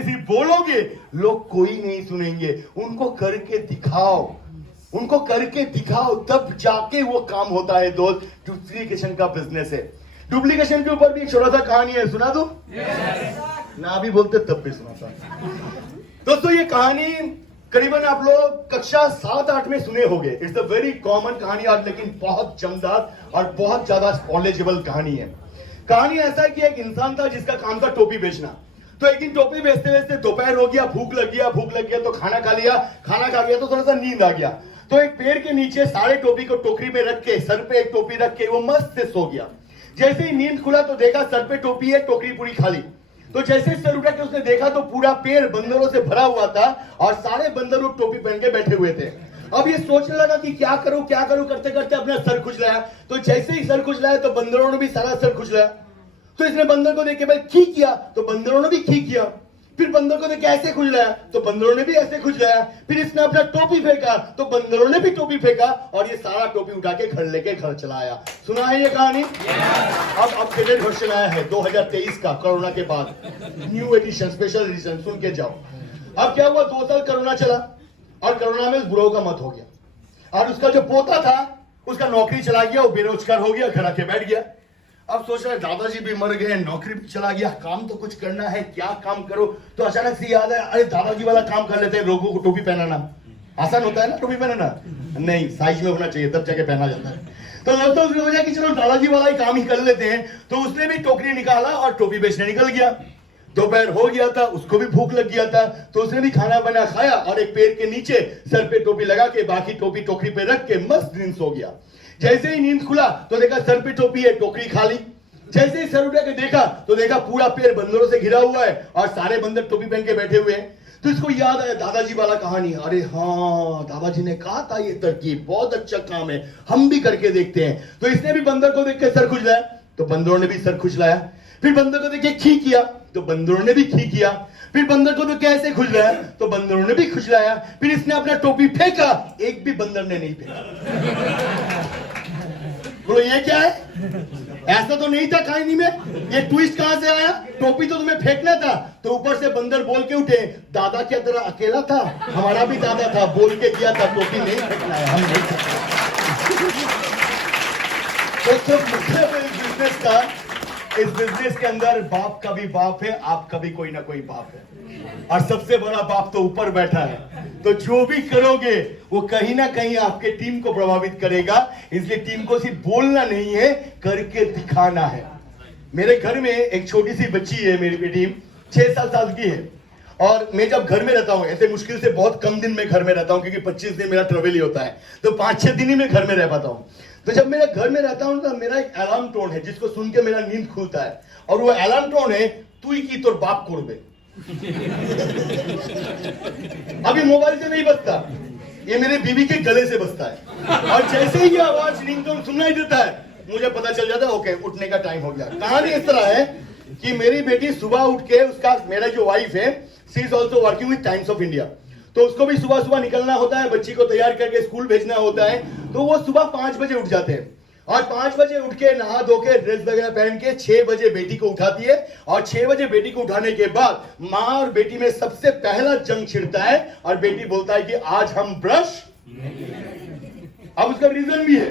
जाके सिर्फ बोलोगे, लोग कोई नहीं सुनेंगे। उनको करके दिखाओ, उनको करके दिखाओ, तब जाके वो काम होता है दोस्त। डुप्लीकेशन का बिजनेस है। डुप्लीकेशन के ऊपर भी एक छोटा सा कहानी है, सुना दो? ना भी बोलते तब भी सुनाता। दोस्तों ये कहानी करीबन आप लोग कक्षा 7-8 में सुने होंगे। इट्स अ वेरी कॉमन कहानी और लेकिन बहुत जमदार और बहुत ज्यादा नॉलेजेबल कहानी है। कहानी ऐसा है कि एक इंसान था जिसका काम था टोपी बेचना। तो एक दिन टोपी बेचते बेचते दोपहर हो गया, भूख लग गया तो खाना खा लिया, खाना खा गया तो थोड़ा सा नींद आ गया। तो एक पेड़ के नीचे सारे टोपी को टोकरी में रख के, सर पे एक टोपी रख के वो मस्त से सो गया। जैसे ही नींद खुला तो देखा सर पे टोपी है, टोकरी पूरी खाली। तो जैसे सर उठा के उसने देखा तो पूरा पेड़ बंदरों से भरा हुआ था और सारे बंदर वो टोपी पहन के बैठे हुए थे। अब ये सोचने लगा कि क्या करूं करते करते अपना सर खुजलाया। तो जैसे ही सर खुजलाया तो बंदरों ने भी सारा सर खुजलाया। तो इसने बंदर को देख के भाई खी किया, तो बंदरों ने भी खी किया। फिर बंदर को देख के ऐसे खुजलाया तो बंदरों ने भी ऐसे खुजलाया। फिर इसने अपना टोपी फेंका तो बंदरों ने भी टोपी फेंका और ये सारा टोपी उठा के घर लेके घर चला आया। सुना है ये कहानी? अब अपडेटेड वर्जन आया है 2023 का, कोरोना के बाद न्यू एडिशन, स्पेशल एडिशन, सुन के जाओ। अब क्या हुआ, 2 साल कोरोना चला और कोरोना में उस बुढ़ऊ का मत हो गया और उसका जो पोता था उसका नौकरी चला गया, वो बेरोजगार हो गया, घर आके बैठ गया। अब सोच रहे दादाजी भी मर गए, नौकरी भी चला गया, काम तो कुछ करना है, क्या काम करो? तो अचानक से याद है, अरे दादाजी वाला काम कर लेते हैं, लोगों को टोपी पहनाना आसान होता है ना, टोपी पहनाना नहीं, साइज में होना चाहिए तब जाके पहना जाता है। तो दोस्तों उसने सोचा कि चलो दादाजी वाला ही काम ही कर लेते हैं। तो उसने भी टोकरी निकाला और टोपी बेचने निकल गया। दोपहर हो गया था, उसको भी भूख लग गया था, तो उसने भी खाना बना खाया और एक पेड़ के नीचे सर पे टोपी लगा के बाकी टोपी टोकरी पे रख के मस्त नींद सो गया। जैसे ही नींद खुला तो देखा सर पे टोपी है, टोकरी खाली। जैसे ही सर उठा के देखा तो देखा पूरा पेड़ बंदरों से घिरा हुआ है और सारे बंदर टोपी पहन के बैठे हुए हैं। तो इसको याद आया दादाजी वाला कहानी, अरे हाँ दादाजी ने कहा था ये तरकीब बहुत अच्छा काम है, हम भी करके देखते हैं। तो इसने भी बंदर को देख के सर खुजलाया तो बंदरों ने भी सर खुजलाया। फिर बंदर को देख के खी किया तो बंदरों ने भी खी किया। फिर बंदर को तो कैसे खुजलाया तो बंदरों ने भी खुजलाया। फिर इसने अपना टोपी फेंका, एक भी बंदर ने नहीं फेंका। बोलो ये क्या है? ऐसा तो नहीं था कहानी में, ये ट्विस्ट कहां से आया? टोपी तो तुम्हें फेंकना था। तो ऊपर से बंदर बोल के उठे, दादा क्या तेरा अकेला था? हमारा भी दादा था, बोल के दिया था टोपी नहीं फेंकना है, हम नहीं फेंकना। इस बिजनेस के अंदर बाप का भी बाप है, आपका भी कोई ना कोई बाप है और सबसे बड़ा बाप तो ऊपर बैठा है। तो जो भी करोगे वो कहीं ना कहीं आपके टीम को प्रभावित करेगा। इसलिए टीम को सिर्फ बोलना नहीं है, करके दिखाना है। मेरे घर में एक छोटी सी बच्ची है, मेरी बेटी 6-7 साल की है और मैं जब घर में रहता हूँ, ऐसे मुश्किल से बहुत कम दिन में घर में रहता हूँ क्योंकि 25 दिन मेरा ट्रेवल ही होता है, तो 5-6 दिन ही मैं घर में रह पाता हूँ। तो जब मेरे घर में रहता हूँ तो मेरा एक अलार्म टोन है जिसको सुन के मेरा नींद खुलता है और वो अलार्म टोन है, तू ही की तोर बाप कोरबे। अभी मोबाइल से नहीं बजता, ये मेरे बीवी के गले से बजता है और जैसे ही ये आवाज रिंगटोन सुनाई देता है मुझे पता चल जाता है ओके उठने का टाइम हो गया। कहानी इस तरह है कि मेरी बेटी सुबह उठ के, उसका मेरा जो वाइफ है she is also working with times of India, तो उसको भी सुबह सुबह निकलना होता है, बच्ची को तैयार करके स्कूल भेजना होता है। तो वो सुबह 5 बजे उठ जाते हैं और 5 बजे उठ के नहा धो के ड्रेस वगैरह पहन के 6 बजे बेटी को उठाती है और 6 बजे बेटी को उठाने के बाद माँ और बेटी में सबसे पहला जंग छिड़ता है और बेटी बोलता है कि आज हम ब्रश। अब उसका रीजन भी है,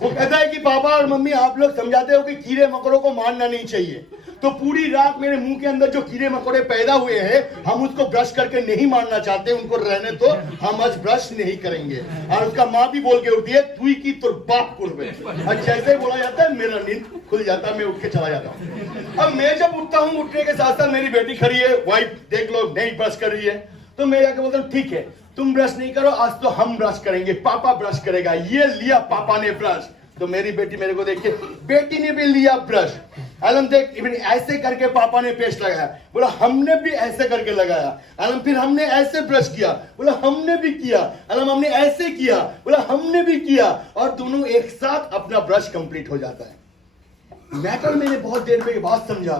वो कहता है कि पापा और मम्मी आप लोग समझाते हो कि कीड़े मकोड़ों को मारना नहीं चाहिए, तो पूरी रात मेरे मुंह के अंदर जो कीड़े मकोड़े पैदा हुए हैं हम उसको ब्रश करके नहीं मारना चाहते, उनको रहने तो हम आज ब्रश नहीं करेंगे। और उसका माँ भी बोल के उठती है तू की तो बाप कुर्बे, और जैसे बोला जाता है मेरा नींद खुल जाता है, मैं उठ के चला जाता हूँ। अब मैं जब उठता हूँ, उठने के साथ साथ मेरी बेटी खड़ी है, वाइफ देख लो नहीं ब्रश कर रही है, तो मैं जाके बोलता हूँ ठीक है तुम ब्रश नहीं करो, आज तो हम ब्रश करेंगे, पापा ब्रश करेगा। ये लिया पापा ने ब्रश, तो मेरी बेटी मेरे को देख के बेटी ने भी लिया ब्रश। अलम देख इवन ऐसे करके पापा ने पेस्ट लगाया, बोला हमने भी ऐसे करके लगाया। अलम फिर हमने ऐसे ब्रश किया, बोला हमने भी किया। अलम हमने ऐसे किया, बोला हमने भी किया, और दोनों एक साथ अपना ब्रश कंप्लीट हो जाता है। मैटर मैंने बहुत देर में बात समझा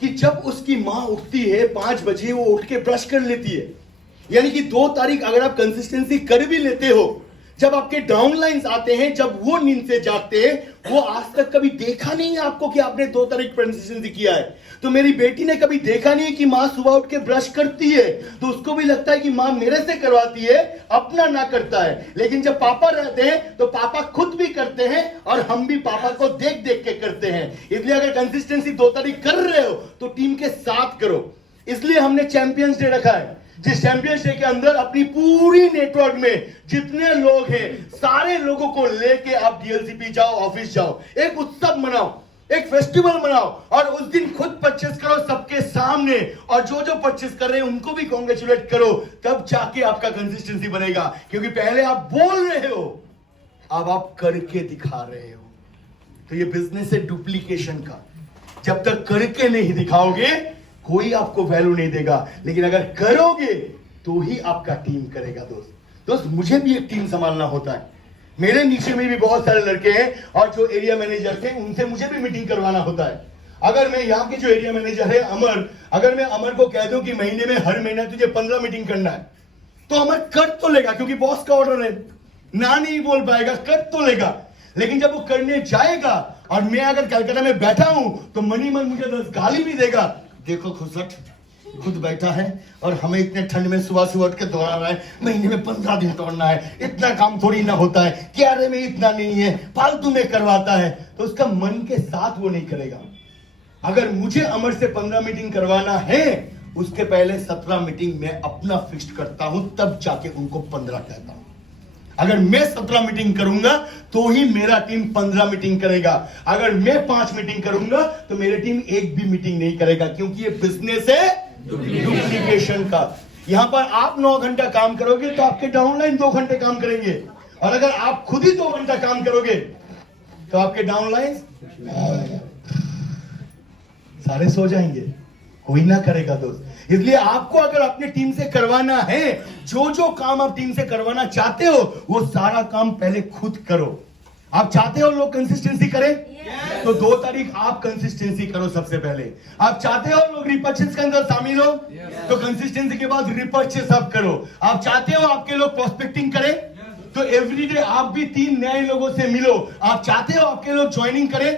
कि जब उसकी माँ उठती है 5 बजे, वो उठ के ब्रश कर लेती है, यानी कि 2 तारीख अगर आप कंसिस्टेंसी कर भी लेते हो जब आपके डाउनलाइंस आते हैं, जब वो नींद से जागते हैं, वो आज तक कभी देखा नहीं है आपको कि आपने 2 तारीख कंसिस्टेंसी किया है। तो मेरी बेटी ने कभी देखा नहीं कि माँ सुबह उठ के ब्रश करती है, तो उसको भी लगता है कि माँ मेरे से करवाती है, अपना ना करता है। लेकिन जब पापा रहते हैं तो पापा खुद भी करते हैं और हम भी पापा को देख देख के करते हैं। इसलिए अगर कंसिस्टेंसी 2 तारीख कर रहे हो तो टीम के साथ करो। इसलिए हमने चैंपियंस डे रखा है, जिस चैंपियंस डे के अंदर अपनी पूरी नेटवर्क में जितने लोग हैं सारे लोगों को लेके आप डीएलसीपी जाओ, ऑफिस जाओ, एक उत्सव मनाओ, एक फेस्टिवल मनाओ और उस दिन खुद परचेस करो सबके सामने, और जो जो परचेस कर रहे हैं उनको भी कॉन्ग्रेचुलेट करो। तब जाके आपका कंसिस्टेंसी बनेगा, क्योंकि पहले आप बोल रहे हो, अब आप करके दिखा रहे हो। तो ये बिजनेस है डुप्लीकेशन का। जब तक करके नहीं दिखाओगे कोई आपको वैल्यू नहीं देगा, लेकिन अगर करोगे तो ही आपका टीम करेगा। दोस्त मुझे भी एक टीम संभालना होता है। मेरे नीचे में भी बहुत सारे लड़के हैं और जो एरिया मैनेजर थे उनसे मुझे भी मीटिंग करवाना होता है। अगर मैं यहाँ के जो एरिया मैनेजर है अमर, अगर मैं अमर को कह दूं कि महीने में हर महीना तुझे 15 मीटिंग करना है, तो अमर कर तो लेगा, क्योंकि बॉस का ऑर्डर है, ना नहीं बोल पाएगा, कर तो लेगा। लेकिन जब वो करने जाएगा और मैं अगर कलकत्ता में बैठा हूं तो मनी मन मुझे 10 गाली भी देगा। देखो खुसट खुद बैठा है और हमें इतने ठंड में सुबह सुबह उठ के दौड़ा रहा है, महीने में 15 दिन दौड़ना है, इतना काम थोड़ी ना होता है, क्या रे में इतना नहीं है, फालतू में करवाता है। तो उसका मन के साथ वो नहीं करेगा। अगर मुझे अमर से 15 मीटिंग करवाना है, उसके पहले 17 मीटिंग मैं अपना फिक्स करता हूं, तब जाके उनको 15 कहता हूं। अगर मैं 17 मीटिंग करूंगा तो ही मेरा टीम 15 मीटिंग करेगा। अगर मैं 5 मीटिंग करूंगा तो मेरी टीम एक भी मीटिंग नहीं करेगा, क्योंकि ये बिजनेस है डुप्लीकेशन का। यहां पर आप 9 घंटा काम करोगे तो आपके डाउनलाइन 2 घंटे काम करेंगे, और अगर आप खुद ही 2 घंटा काम करोगे तो आपके डाउनलाइन सारे सो जाएंगे, कोई ना करेगा। दोस्त इसलिए आपको अगर अपने टीम से करवाना है, जो जो काम आप टीम से करवाना चाहते हो वो सारा काम पहले खुद करो। आप चाहते हो लोग कंसिस्टेंसी करें? तो 2 तारीख आप कंसिस्टेंसी करो सबसे पहले। आप चाहते हो लोग रिपर्चेस के अंदर शामिल हो? तो कंसिस्टेंसी के बाद रिपर्चेस आप करो। आप चाहते हो आपके लोग प्रोस्पेक्टिंग करें? तो एवरीडे आप भी 3 नए लोगों से मिलो। आप चाहते हो आपके लोग ज्वाइनिंग करें?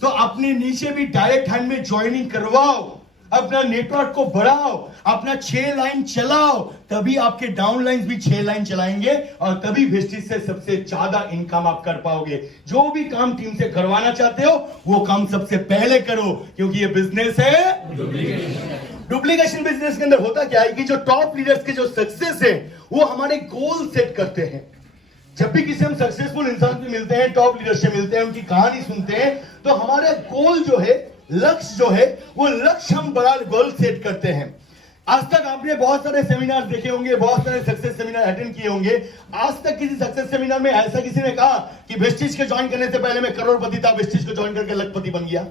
तो अपने नीचे भी डायरेक्ट हैंड में ज्वाइनिंग करवाओ, अपना नेटवर्क को बढ़ाओ, अपना 6 लाइन चलाओ, तभी आपके डाउन लाइन भी 6 लाइन चलाएंगे और तभी वेस्टेज से सबसे ज्यादा इनकम आप कर पाओगे। जो भी काम टीम से करवाना चाहते हो वो काम सबसे पहले करो, क्योंकि ये बिजनेस है डुप्लीकेशन। बिजनेस के अंदर होता क्या है कि जो टॉप लीडर्स के जो सक्सेस है वो हमारे गोल सेट करते हैं। जब भी किसी हम सक्सेसफुल इंसान से मिलते हैं, टॉप लीडर से मिलते हैं, उनकी कहानी सुनते हैं, तो हमारा गोल जो है, लक्ष्य जो है, वो लक्ष्य हम बड़ा गोल सेट करते हैं। आज तक आपने बहुत सारे सेमिनार देखे होंगे, बहुत सारे सक्सेस सेमिनार अटेंड किए होंगे। आज तक किसी सक्सेस सेमिनार में ऐसा किसी ने कहा कि वेस्टेज के ज्वाइन करने से पहले मैं करोड़पति था, वेस्टेज को ज्वाइन करके लखपति बन गया?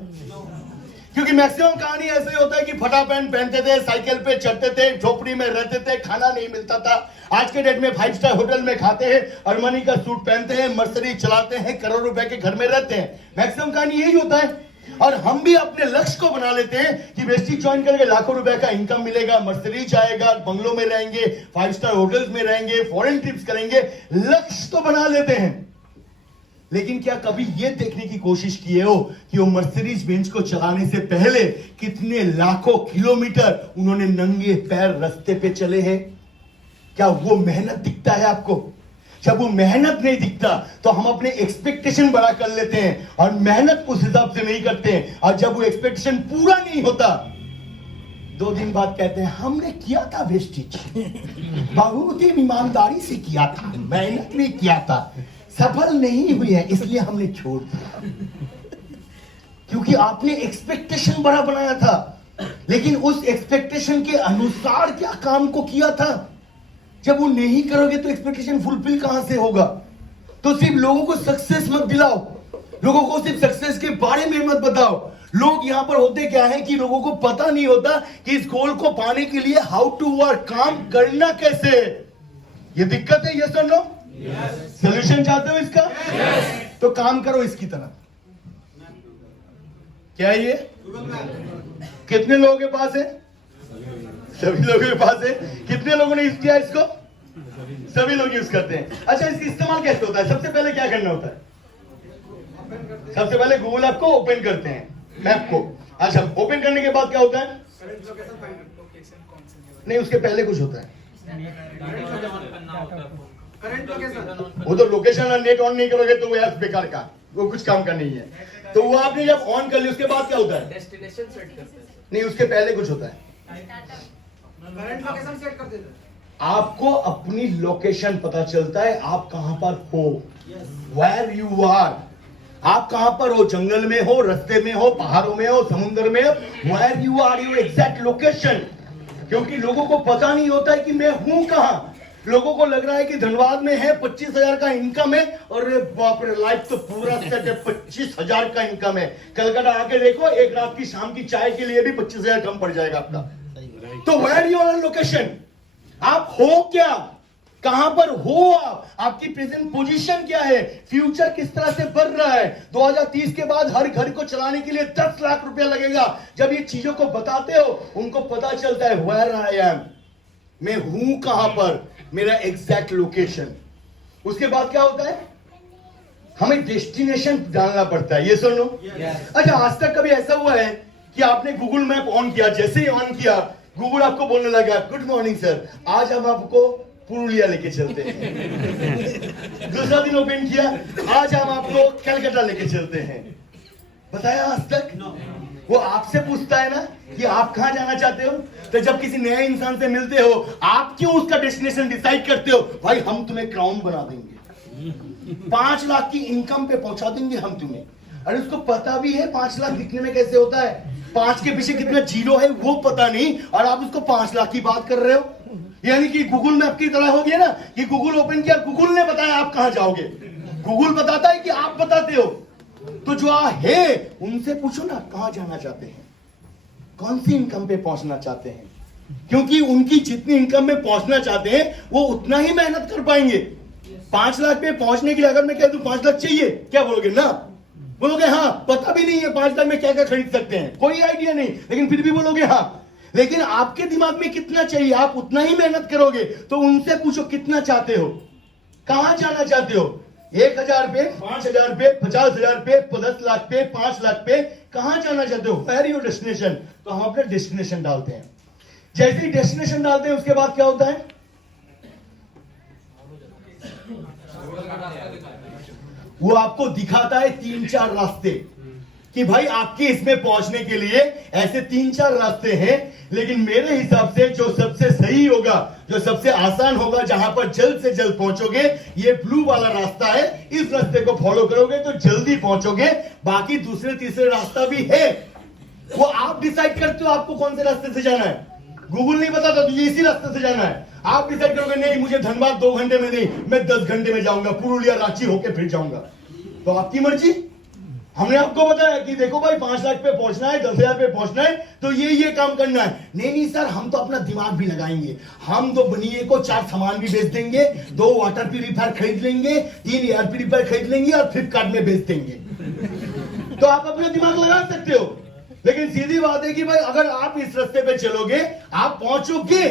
क्योंकि मैक्सिमम कहानी ऐसे ही होता है कि फटा पैंट पहनते थे, साइकिल पे चढ़ते थे, झोपड़ी में रहते थे, खाना नहीं मिलता था। आज के डेट में 5 स्टार होटल में खाते हैं, अरमानी का सूट पहनते हैं, मर्सिडीज चलाते हैं, करोड़ रुपए के घर में रहते हैं। मैक्सिमम कहानी यही होता है। और हम भी अपने लक्ष्य को बना लेते हैं कि वेस्टेज ज्वाइन करके लाखों रुपए का इनकम मिलेगा, मर्सिडीज आएगा, बंगलों में रहेंगे, 5 स्टार होटल्स में रहेंगे, फॉरेन ट्रिप्स करेंगे। लक्ष्य तो बना लेते हैं, लेकिन क्या कभी यह देखने की कोशिश किए हो कि वो मर्सिडीज बेंच को चलाने से पहले कितने लाखों किलोमीटर उन्होंने नंगे पैर रास्ते पे चले हैं? क्या वो मेहनत दिखता है आपको? जब वो मेहनत नहीं दिखता तो हम अपने एक्सपेक्टेशन बड़ा कर लेते हैं और मेहनत उस हिसाब से नहीं करते हैं, और जब वो एक्सपेक्टेशन पूरा नहीं होता 2 दिन बाद कहते हैं हमने किया था वेस्टेज, बहुत ही ईमानदारी से किया था, मेहनत भी किया था, सफल नहीं हुई है इसलिए हमने छोड़ दिया। क्योंकि आपने एक्सपेक्टेशन बड़ा बनाया था, लेकिन उस एक्सपेक्टेशन के अनुसार क्या काम को किया था? जब वो नहीं करोगे तो एक्सपेक्टेशन फुलफिल कहां से होगा? तो सिर्फ लोगों को सक्सेस मत दिलाओ, लोगों को सिर्फ सक्सेस के बारे में मत बताओ। लोग यहां पर होते क्या है कि लोगों को पता नहीं होता कि इस गोल को पाने के लिए हाउ टू वर्क, काम करना कैसे है। ये दिक्कत है, यस और नो? सोल्यूशन चाहते हो इसका? तो काम करो इसकी तरह। क्या है ये? कितने लोगों के पास है? सभी लोगों के पास है। कितने लोगों ने किया इसको? सभी लोग यूज करते हैं। अच्छा, इसका इस्तेमाल कैसे होता है? सबसे पहले क्या करना होता है? सबसे पहले गूगल ऐप को ओपन करते हैं, मैप को। अच्छा, ओपन करने के बाद क्या होता है? नहीं, उसके पहले कुछ होता है। वो तो लोकेशन और नेट ऑन नहीं करोगे तो वो ऐप बेकार का, वो कुछ काम का नहीं है। तो वो आपने जब ऑन कर लिया उसके बाद क्या होता है? डेस्टिनेशन सेट करते हैं। नहीं, उसके पहले कुछ होता है। करंट लोकेशन सेट कर देते हैं। आपको अपनी लोकेशन पता चलता है, आप कहां पर हो, वेयर यू आर। आप कहां पर हो? जंगल में हो, रास्ते में हो, पहाड़ों में हो, समुद्र में हो, where you are, your exact location. क्योंकि लोगों को पता नहीं होता है कि मैं हूं कहां। लोगों को लग रहा है कि धनबाद में है, 25,000 का इनकम है, और बाप रे लाइफ तो पूरा सेट है, 25,000 का इनकम है। कलकत्ता आके देखो, एक रात की शाम की चाय के लिए भी 25,000 कम पड़ जाएगा आपका। तो वेयर योर लोकेशन, आप हो क्या, कहां पर हो आप, आपकी प्रेजेंट पोजीशन क्या है, फ्यूचर किस तरह से बढ़ रहा है। 2030 के बाद हर घर को चलाने के लिए 10 लाख रुपया लगेगा। जब ये चीजों को बताते हो, उनको पता चलता है वेयर आई एम, मैं हूं कहां पर, मेरा एग्जैक्ट लोकेशन। उसके बाद क्या होता है? हमें डेस्टिनेशन डालना पड़ता है। ये सुन लो। अच्छा, आज तक कभी ऐसा हुआ है कि आपने गूगल मैप ऑन किया, जैसे ही ऑन किया गूगल आपको बोलने लगा, गुड मॉर्निंग सर, आज हम आपको पुरुलिया लेके चलते हैं। दूसरा दिन ओपन किया, आज हम आपको कलकत्ता लेके चलते हैं। बताया आज तक? वो आपसे पूछता है ना कि आप कहां जाना चाहते हो। तो जब किसी नए इंसान से मिलते हो, आप क्यों उसका डेस्टिनेशन डिसाइड करते हो? भाई हम तुम्हें क्राउन बना देंगे, 5 लाख की इनकम पे पहुंचा देंगे हम तुम्हें। अरे उसको पता भी है 5 लाख दिखने में कैसे होता है, 5 के पीछे कितना जीरो है वो पता नहीं, और आप उसको 5 लाख की बात कर रहे हो। यानी कि गूगल मैप की तरह हो गया ना, कि गूगल ओपन किया, गूगल ने बताया आप कहां जाओगे। गूगल बताता है कि आप बताते हो। तो जो है उनसे पूछो ना, कहां जाना चाहते हैं, कौन सी इनकम पे पहुंचना चाहते हैं। क्योंकि उनकी जितनी इनकम में पहुंचना चाहते हैं, वो उतना ही मेहनत कर पाएंगे। 5 लाख पे पहुंचने के लिए अगर मैं कह दूं 5 लाख चाहिए, क्या बोलोगे? ना बोलोगे हाँ। पता भी नहीं है 5 लाख में क्या क्या खरीद सकते हैं, कोई आइडिया नहीं, लेकिन फिर भी बोलोगे हाँ। लेकिन आपके दिमाग में कितना चाहिए, आप उतना ही मेहनत करोगे। तो उनसे पूछो कितना चाहते हो, कहां जाना चाहते हो, 1,000 पे, 5,000 पे, 50,000 पे, 10 लाख पे, 5 लाख पे, कहां जाना चाहते हो, वेयर योर डेस्टिनेशन। तो हम अपना डेस्टिनेशन डालते हैं। जैसे ही डेस्टिनेशन डालते हैं, उसके बाद क्या होता है? वो आपको दिखाता है 3-4 रास्ते, कि भाई आपके इसमें पहुंचने के लिए ऐसे 3-4 रास्ते हैं। लेकिन मेरे हिसाब से जो सबसे सही होगा, जो सबसे आसान होगा, जहां पर जल्द से जल्द पहुंचोगे, ये ब्लू वाला रास्ता है। इस रास्ते को फॉलो करोगे तो जल्दी पहुंचोगे। बाकी दूसरे तीसरे रास्ता भी है, वो आप डिसाइड करते हो आपको कौन से रास्ते से जाना है। गूगल नहीं बताता तुझे इसी रास्ते से जाना है। आप डिसाइड करोगे नहीं, मुझे धनबाद 2 घंटे में नहीं, मैं 10 घंटे में जाऊंगा, पुरुलिया रांची होके फिर जाऊंगा। तो आपकी मर्जी। हमने आपको बताया कि देखो भाई 5 लाख पे पहुंचना है, 10,000 पे पहुंचना है, तो ये काम करना है। नहीं सर, हम तो अपना दिमाग भी लगाएंगे। हम 2 बनिए को 4 सामान भी बेच देंगे, 2 वाटर प्यूरिफायर खरीद लेंगे, 3 एयर प्यूरिफायर खरीद लेंगे और फ्लिपकार्ट में बेच देंगे। तो आप अपना दिमाग लगा सकते हो। लेकिन सीधी बात है कि भाई अगर आप इस रास्ते पे चलोगे, आप पहुंचोगे।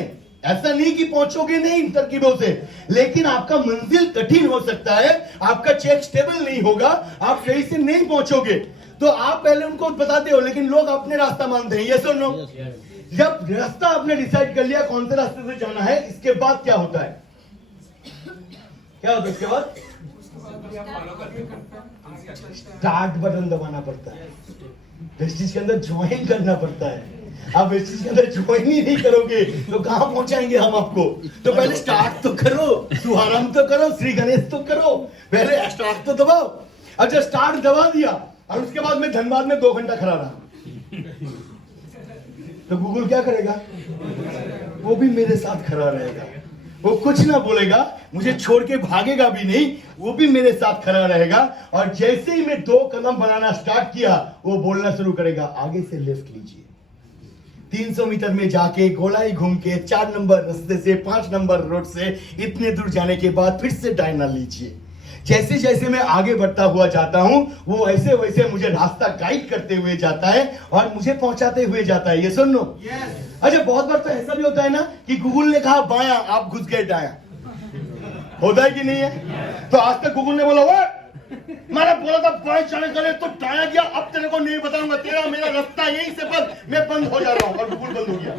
ऐसा नहीं कि पहुंचोगे नहीं इन तरकीबों से, लेकिन आपका मंजिल कठिन हो सकता है, आपका चेक स्टेबल नहीं होगा, आप सही से नहीं पहुंचोगे। तो आप पहले उनको बताते हो, लेकिन लोग अपने रास्ता मानते हैं। ये सुनो, जब रास्ता आपने डिसाइड कर लिया कौन से रास्ते से जाना है, इसके बाद क्या होता है? क्या होता है इसके बाद? स्टार्ट बटन दबाना पड़ता है, वेस्टिज के अंदर ज्वाइन करना पड़ता है। आप वेस्टिज के अंदर ज्वाइन ही नहीं करोगे तो कहां पहुंचाएंगे हम आपको? तो पहले स्टार्ट तो करो, शुभारंभ तो करो, श्री गणेश तो करो, पहले स्टार्ट तो दबाओ। अच्छा, स्टार्ट दबा दिया और उसके बाद मैं धनबाद में 2 घंटा खड़ा रहा, तो गूगल क्या करेगा? वो भी मेरे साथ खड़ा रहेगा, वो कुछ ना बोलेगा, मुझे छोड़ के भागेगा भी नहीं, वो भी मेरे साथ खड़ा रहेगा। और जैसे ही मैं 2 कदम बनाना स्टार्ट किया, वो बोलना शुरू करेगा, आगे से लेफ्ट लीजिए, 300 मीटर में जाके गोलाई घूम के 4 नंबर रास्ते से 5 नंबर रोड से इतने दूर जाने के बाद फिर से डायना लीजिए। जैसे जैसे मैं आगे बढ़ता हुआ जाता हूं, वो वैसे वैसे मुझे रास्ता गाइड करते हुए जाता है और मुझे पहुंचाते हुए जाता है। ये सुन लो। अच्छा, बहुत बार तो ऐसा भी होता है ना कि गूगल ने कहा बायां, आप घुस गए दायां। होता है कि नहीं है? तो आज तक गूगल ने बोला वो मैंने बोला था पॉइंट जाने के लिए तो टाया गया, अब तेरे को नहीं बताऊंगा, तेरा मेरा रास्ता यहीं से बंद, मैं बंद हो जा रहा हूं, और गूगल बंद हो गया।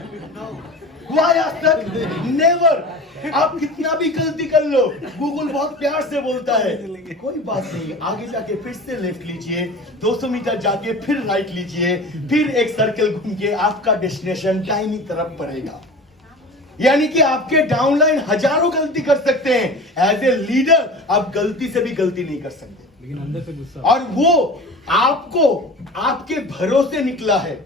वाई आज तक? नेवर। आप कितना भी गलती कर लो, गूगल बहुत प्यार से बोलता है कोई बात नहीं, आगे जाके फिर से लेफ्ट लीजिए, 200 मीटर जाके फिर राइट लीजिए, फिर एक सर्कल घूम के आपका डेस्टिनेशन दाहिनी तरफ पड़ेगा। यानी कि आपके डाउनलाइन हजारों गलती कर सकते हैं, एज ए लीडर आप गलती से भी गलती नहीं कर सकते, लेकिन अंदर से गुस्सा। और वो आपको आपके भरोसे निकला है।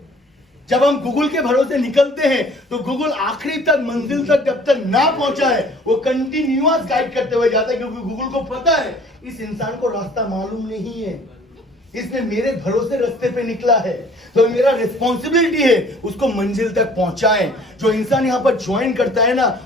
जब हम गूगल के भरोसे निकलते हैं तो गूगल आखिरी तक, मंजिल तक जब तक ना पहुंचा है, वो कंटिन्यूअस गाइड करते हुए जाता है, क्योंकि गूगल को पता है इस इंसान को रास्ता मालूम नहीं है, इसने मेरे भरोसे रास्ते पे निकला है, तो मेरा रिस्पॉन्सिबिलिटी है उसको मंजिल तक पहुंचाएं। जो इंसान यहाँ पर ज्वाइन करता है ना,